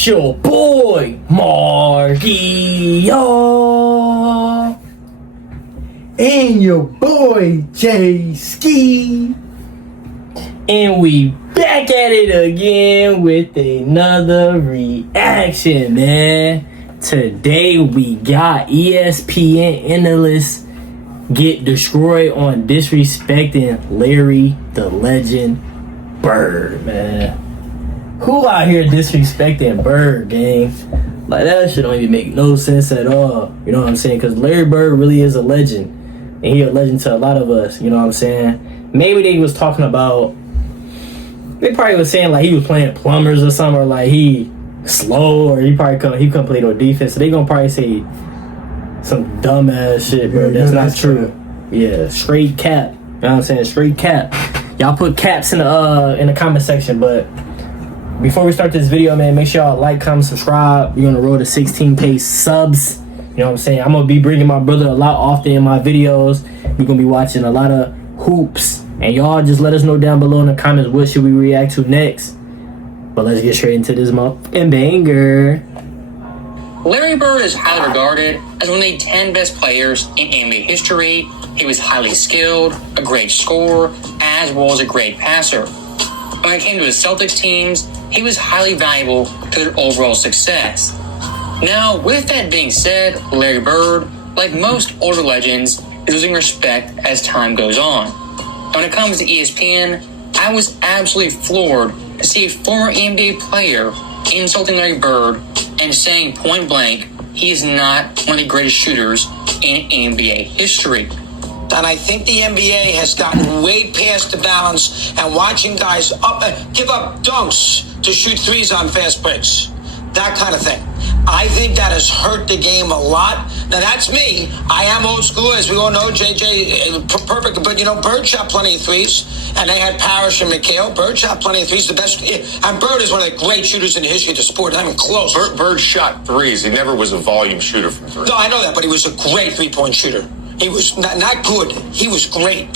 It's your boy, Mario. And your boy, J-Ski. And we back at it again with another reaction, man. Today we got ESPN Analyst get destroyed on disrespecting Larry the Legend Bird, man. Who out here disrespecting Bird, gang? Like, that shit don't even make no sense at all. You know what I'm saying? Because Larry Bird really is a legend. And he a legend to a lot of us. You know what I'm saying? Maybe they was talking about... They probably was saying, like, he was playing plumbers or something. Or, like, he slow. Or he couldn't play no defense. So they gonna probably say some dumbass shit, bro. That's not true. Yeah, straight cap. You know what I'm saying? Straight cap. Y'all put caps in the comment section, but... Before we start this video, man, make sure y'all like, comment, subscribe. We're on the road to 16K subs. You know what I'm saying? I'm going to be bringing my brother a lot often in my videos. We're going to be watching a lot of hoops. And y'all just let us know down below in the comments what should we react to next. But let's get straight into this motherfucking banger. Larry Bird is highly regarded as one of the 10 best players in NBA history. He was highly skilled, a great scorer, as well as a great passer. When it came to his Celtics teams, he was highly valuable to their overall success. Now, with that being said, Larry Bird, like most older legends, is losing respect as time goes on. When it comes to ESPN, I was absolutely floored to see a former NBA player insulting Larry Bird and saying point blank he is not one of the greatest shooters in NBA history. And I think the NBA has gotten way past the balance and watching guys give up dunks to shoot threes on fast breaks. That kind of thing. I think that has hurt the game a lot. Now, that's me. I am old school, as we all know. JJ, perfect. But, you know, Bird shot plenty of threes. And they had Parrish and McHale. Bird shot plenty of threes. The best. And Bird is one of the great shooters in the history of the sport. Not even close. Bird shot threes. He never was a volume shooter from three. No, I know that. But he was a great three-point shooter. He was not good. He was great.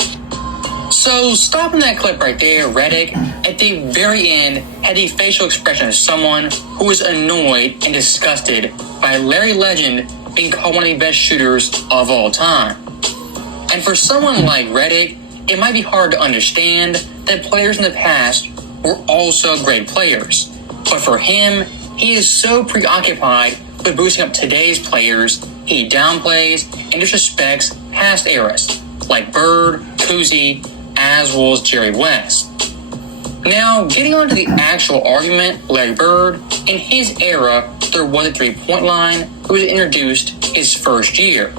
So, stopping that clip right there, Redick, at the very end, had the facial expression of someone who was annoyed and disgusted by Larry Legend being called one of the best shooters of all time. And for someone like Redick, it might be hard to understand that players in the past were also great players. But for him, he is so preoccupied with boosting up today's players, he downplays and disrespects past eras, like Bird, Cousy, as well as Jerry West. Now, getting on to the actual argument, Larry Bird, in his era, there was a three-point line that was introduced his first year.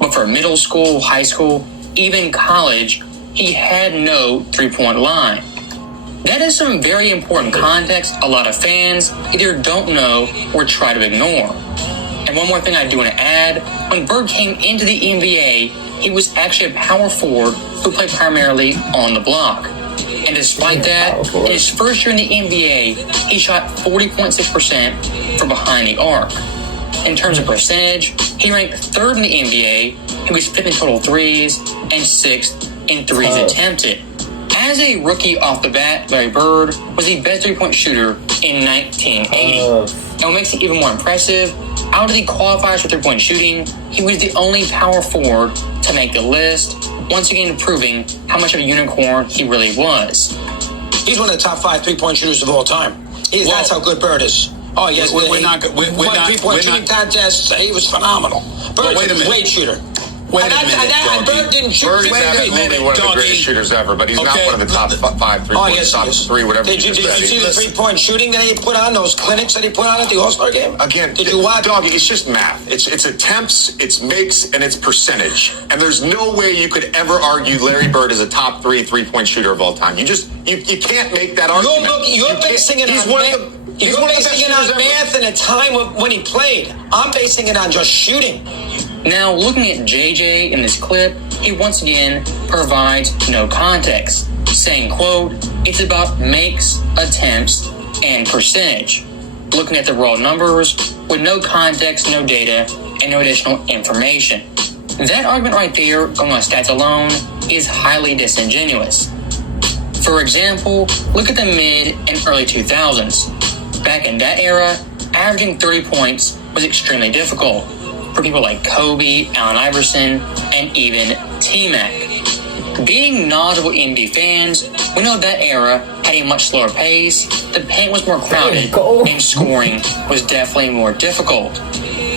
But for middle school, high school, even college, he had no three-point line. That is some very important context a lot of fans either don't know or try to ignore. And one more thing I do want to add, when Bird came into the NBA, he was actually a power forward who played primarily on the block. And despite that, in his first year in the NBA, he shot 40.6% from behind the arc. In terms of percentage, he ranked third in the NBA. He was fifth in total threes and sixth in threes attempted. As a rookie off the bat, Larry Bird was the best three-point shooter in 1980. And what makes it even more impressive, out of the qualifiers for three-point shooting, he was the only power forward to make the list, once again proving how much of a unicorn he really was. He's one of the top 5 three-point shooters of all time. That's how good Bird is. Oh, yes. We're not three-point shooting contest. He was phenomenal. Bird's a great shooter. Wait a minute, and Bird didn't shoot. Bird is absolutely one of the greatest shooters ever, but he's not one of the top 5 three-point, top 3, whatever. Did you see the three-point shooting that he put on, those clinics that he put on at the All-Star game? Again, did you watch? Dog, it's just math. It's attempts, it's makes, and it's percentage. And there's no way you could ever argue Larry Bird is a top 3 three-point shooter of all time. You can't make that argument. You're basing it on math. You're basing it on math in a time when he played. I'm basing it on just shooting. Now, looking at JJ in this clip, he once again provides no context, saying, quote, it's about makes, attempts, and percentage. Looking at the raw numbers with no context, no data, and no additional information. That argument right there, going on stats alone, is highly disingenuous. For example, look at the mid and early 2000s. Back in that era, averaging 30 points was extremely difficult for people like Kobe, Allen Iverson, and even T-Mac. Being knowledgeable NBA fans, we know that era had a much slower pace, the paint was more crowded, and scoring was definitely more difficult.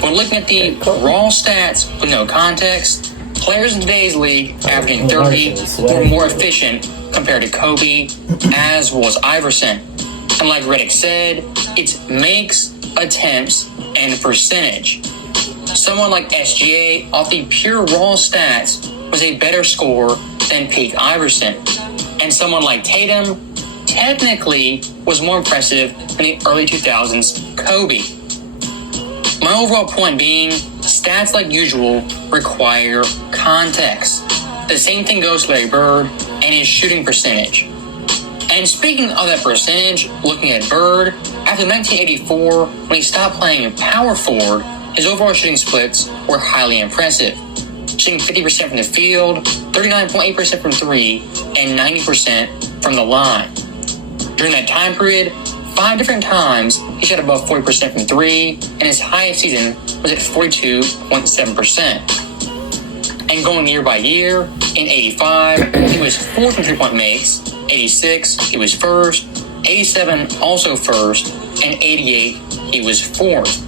When looking at the raw stats with no context, players in today's league averaging 30 were more efficient compared to Kobe, as was Iverson. And like Redick said, it's makes, attempts, and percentage. Someone like SGA, off the pure raw stats, was a better scorer than peak Iverson. And someone like Tatum technically was more impressive than the early 2000s Kobe. My overall point being, stats like usual require context. The same thing goes to Larry Bird and his shooting percentage. And speaking of that percentage, looking at Bird, after 1984, when he stopped playing power forward, his overall shooting splits were highly impressive. Shooting 50% from the field, 39.8% from three, and 90% from the line. During that time period, 5 different times he shot above 40% from three, and his highest season was at 42.7%. And going year by year, in 85, he was 4th in three-point makes, 86, he was 1st, 87, also 1st, and 88, he was 4th.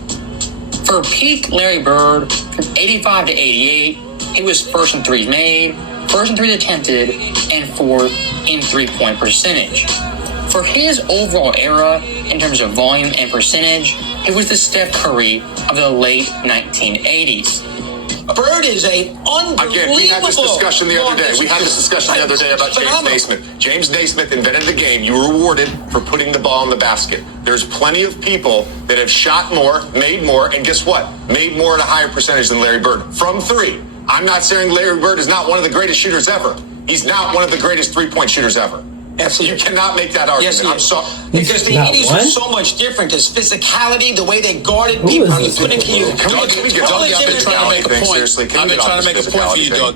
For peak Larry Bird, from 85 to 88, he was 1st in threes made, 1st in threes attempted, and 4th in three-point percentage. For his overall era, in terms of volume and percentage, he was the Steph Curry of the late 1980s. Bird is a unbelievable. Again, we had this discussion the other day. About James Naismith. James Naismith invented the game. You were rewarded for putting the ball in the basket. There's plenty of people that have shot more, made more, and guess what? Made more at a higher percentage than Larry Bird from three. I'm not saying Larry Bird is not one of the greatest shooters ever. He's not one of the greatest three-point shooters ever. Absolutely. You cannot make that argument. Yes, I'm sorry. Because the 80s one? was so much different. His physicality, the way they guarded people. is Doug, this? I've been trying to make a point. I've been trying to make a point for you, Doug.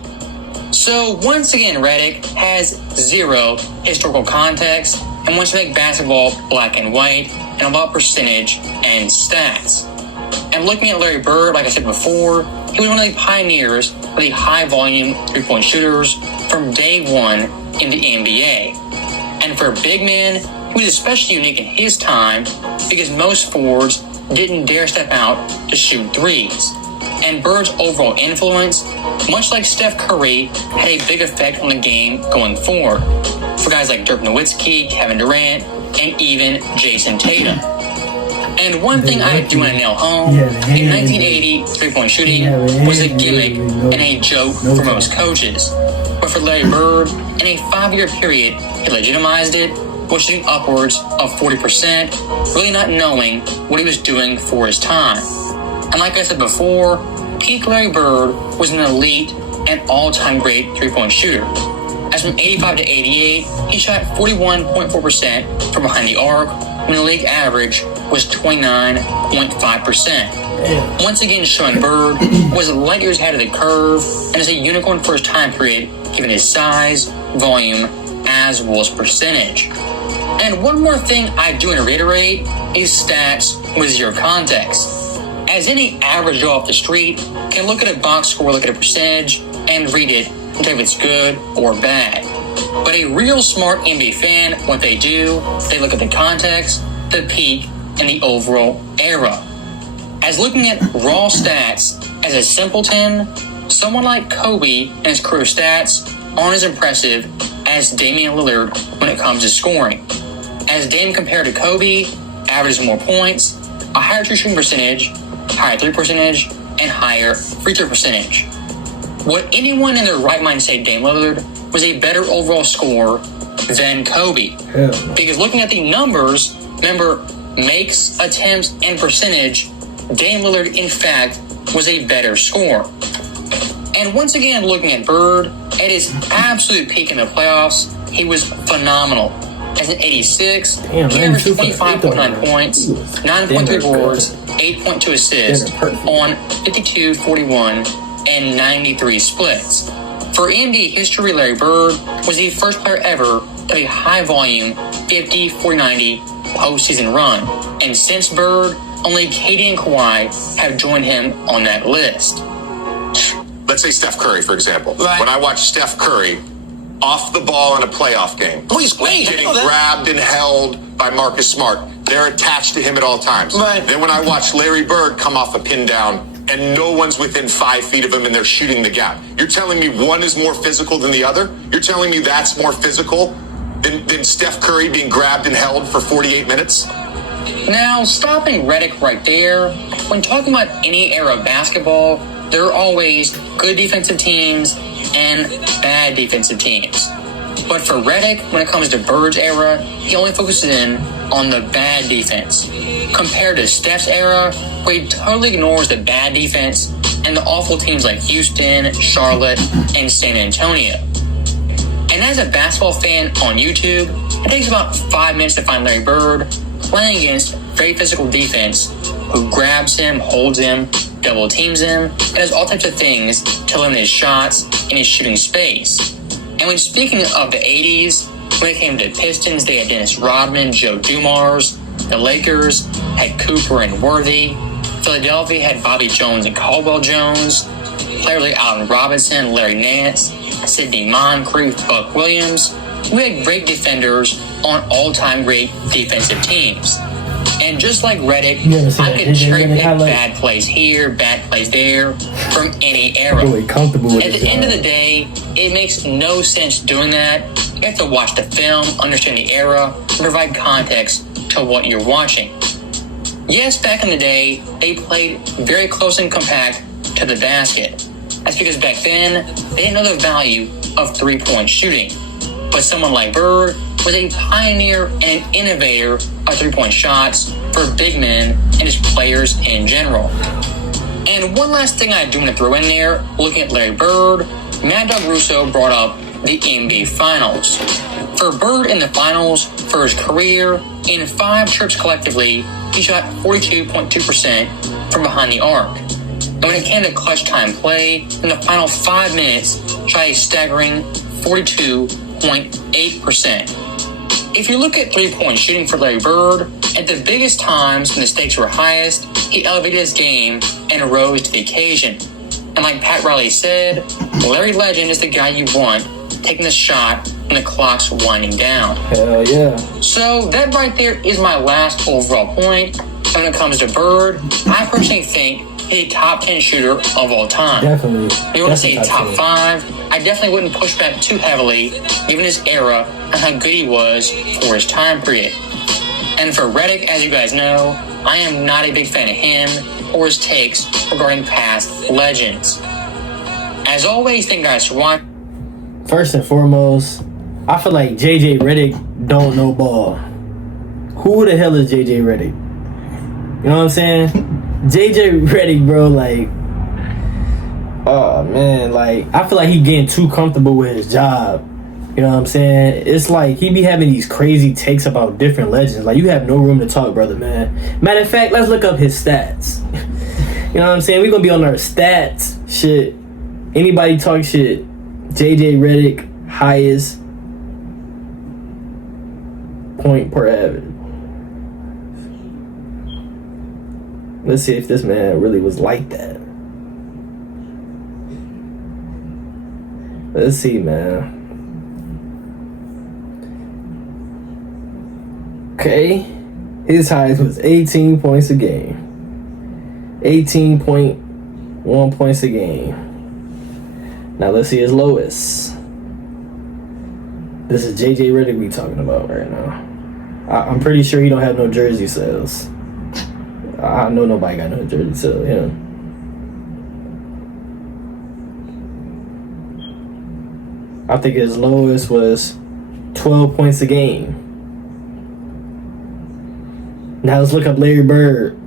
So once again, Redick has zero historical context and wants to make basketball black and white and about percentage and stats. And looking at Larry Bird, like I said before, he was one of the pioneers of the high-volume three-point shooters from day one in the NBA. And for a big man, he was especially unique in his time because most forwards didn't dare step out to shoot threes. And Bird's overall influence, much like Steph Curry, had a big effect on the game going forward for guys like Dirk Nowitzki, Kevin Durant, and even Jason Tatum. And one thing I do want to nail home, in 1980, three-point shooting was a gimmick and a joke for most coaches. But for Larry Bird, in a 5-year period, he legitimized it, was shooting upwards of 40%, really not knowing what he was doing for his time. And like I said before, peak Larry Bird was an elite and all-time great three-point shooter. As from 85 to 88, he shot 41.4% from behind the arc, when the league average was 29.5%. Once again, showing Bird was light years ahead of the curve and is a unicorn for his time period, given his size, volume, as well as percentage. And one more thing I do want to reiterate is stats with zero context. As any average Joe off the street can look at a box score, look at a percentage, and read it and tell if it's good or bad. But a real smart NBA fan, what they do, they look at the context, the peak, and the overall era. As looking at raw stats as a simpleton, someone like Kobe and his career stats aren't as impressive as Damian Lillard when it comes to scoring. As Dame compared to Kobe, averages more points, a higher true shooting percentage, higher three percentage, and higher free throw percentage. Would anyone in their right mind say Dame Lillard was a better overall scorer than Kobe? Because looking at the numbers, remember, makes, attempts, and percentage, Dame Lillard, in fact, was a better scorer. And once again, looking at Bird, at his absolute peak in the playoffs, he was phenomenal. As an 86, he averaged 25.9 points, 9.3 boards, 8.2 assists on 52, 41, and 93 splits. For NBA history, Larry Bird was the first player ever to have a high-volume 50, 40, 90 postseason run. And since Bird, only KD and Kawhi have joined him on that list. Let's say Steph Curry, for example. Right. When I watch Steph Curry off the ball in a playoff game, Oh, he's great. getting grabbed and held by Marcus Smart, they're attached to him at all times. Right. Then when I watch Larry Bird come off a pin down and no one's within 5 feet of him and they're shooting the gap, you're telling me one is more physical than the other? You're telling me that's more physical than Steph Curry being grabbed and held for 48 minutes? Now, stopping Redick right there, when talking about any era of basketball, there are always good defensive teams and bad defensive teams. But for Redick, when it comes to Bird's era, he only focuses in on the bad defense. Compared to Steph's era, where he totally ignores the bad defense and the awful teams like Houston, Charlotte, and San Antonio. And as a basketball fan on YouTube, it takes about 5 minutes to find Larry Bird playing against very physical defense who grabs him, holds him, double teams him, and does all types of things to limit his shots and his shooting space. And when speaking of the 80s, when it came to Pistons, they had Dennis Rodman, Joe Dumars. The Lakers had Cooper and Worthy. Philadelphia had Bobby Jones and Caldwell Jones. Players like Allen Robinson, Larry Nance, Sidney Moncrief, Buck Williams. We had great defenders on all-time great defensive teams. And just like Redick, I could cherry pick bad plays here, bad plays there, from any era. Really comfortable with At the end of the day, it makes no sense doing that. You have to watch the film, understand the era, and provide context to what you're watching. Yes, back in the day, they played very close and compact to the basket. That's because back then, they didn't know the value of three-point shooting. But someone like Bird was a pioneer and an innovator of three-point shots for big men and just players in general. And one last thing I do want to throw in there, looking at Larry Bird, Mad Dog Russo brought up the NBA Finals. For Bird in the Finals, for his career, in 5 trips collectively, he shot 42.2% from behind the arc. And when it came to clutch time play, in the final 5 minutes, shot a staggering 42.8%. If you look at three-point shooting for Larry Bird, at the biggest times when the stakes were highest, he elevated his game and rose to the occasion. And like Pat Riley said, Larry Legend is the guy you want taking the shot when the clock's winding down. Hell yeah. So that right there is my last overall point. And when it comes to Bird, I personally think he's a top 10 shooter of all time. Definitely. If you want to say top 5, I definitely wouldn't push back too heavily, given his era and how good he was for his time period. And for Redick, as you guys know, I am not a big fan of him or his takes regarding past legends. As always, thank you guys for watching. First and foremost, I feel like JJ Redick don't know ball. Who the hell is JJ Redick? You know what I'm saying? JJ Redick, bro, like, oh man, like, I feel like he getting too comfortable with his job. You know what I'm saying? It's like he be having these crazy takes about different legends. Like, you have no room to talk, brother, man. Matter of fact, let's look up his stats. You know what I'm saying? We're gonna be on our stats shit. Anybody talk shit, JJ Redick, highest point per average. Let's see if this man really was like that. Let's see, man. Okay. His highest was 18 points a game. 18.1 points a game. Now let's see his lowest. This is JJ Redick we talking about right now. I'm pretty sure he don't have no jersey sales. I know nobody got no jersey sales, yeah. I think his lowest was 12 points a game. Now let's look up Larry Bird.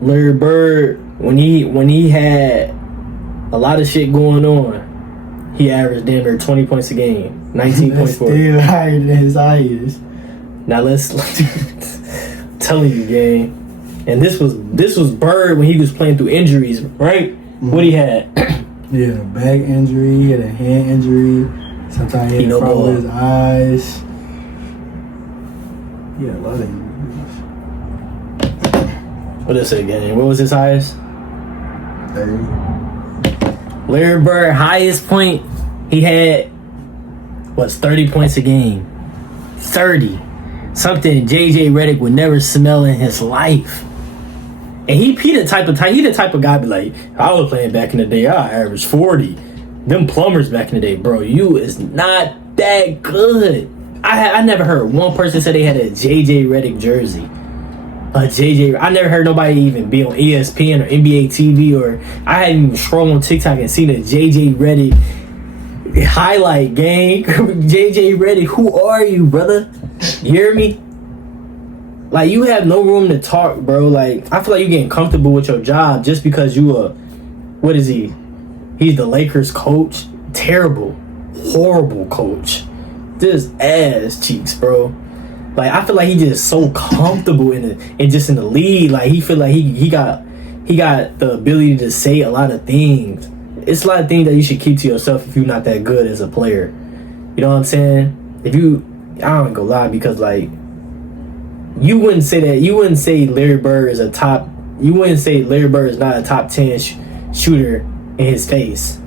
Larry Bird, when he had a lot of shit going on, he averaged damn near 20 points a game, 19.4. Still higher than his highest. Now let's telling you, gang. And this was Bird when he was playing through injuries, right? Mm-hmm. What he had? He had a back injury, he had a hand injury. Sometimes he had a problem with his eyes. Yeah, a lot of you. What did it say again? What was his highest? 30. Larry Bird, highest point he had was 30 points a game. 30. Something JJ Redick would never smell in his life. And he the type of guy be like, I was playing back in the day, I averaged 40. Them plumbers back in the day, bro, you is not that good. I never heard one person say they had a JJ Redick jersey. I never heard nobody even be on ESPN or NBA TV, or I hadn't even scrolled on TikTok and seen a JJ Redick highlight game. JJ Redick, who are you, brother? You hear me? Like, you have no room to talk, bro. Like, I feel like you're getting comfortable with your job just because you what is he? He's the Lakers coach. Terrible, horrible coach. Just ass cheeks, bro. Like, I feel like he's just so comfortable in the league. Like, he feel like he got the ability to say a lot of things. It's a lot of things that you should keep to yourself if you're not that good as a player. You know what I'm saying? I don't go lie, because like, you wouldn't say Larry Bird is not a top 10 shooter in his face.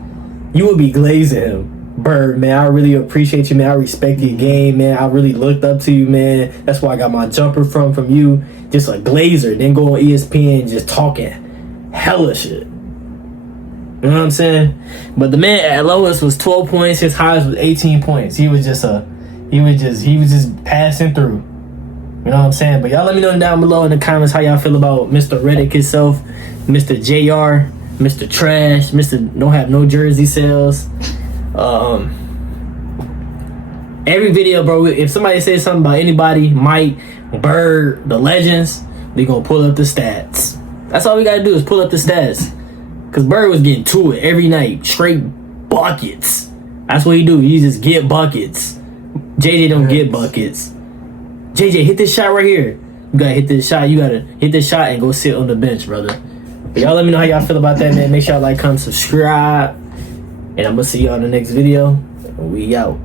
You would be glazing him. Bird, man, I really appreciate you, man. I respect your game, man. I really looked up to you, man. That's where I got my jumper from you. Just a glazer. Then go on ESPN just talking hella shit. You know what I'm saying? But the man at lowest was 12 points. His highest was 18 points. He was just passing through. You know what I'm saying? But y'all let me know down below in the comments how y'all feel about Mr. Redick himself, Mr. JR, Mr. Trash, Mr. Don't have no jersey sales. Every video, bro, if somebody says something about anybody, Mike, Bird, the legends, they gonna pull up the stats. That's all we gotta do is pull up the stats. Cause Bird was getting to it every night, straight buckets. That's what he do. He just get buckets. JJ don't get buckets. JJ, hit this shot right here. You gotta hit this shot. You gotta hit this shot and go sit on the bench, brother. But y'all let me know how y'all feel about that, man. Make sure y'all like, comment, subscribe. And I'm gonna see y'all in the next video. We out.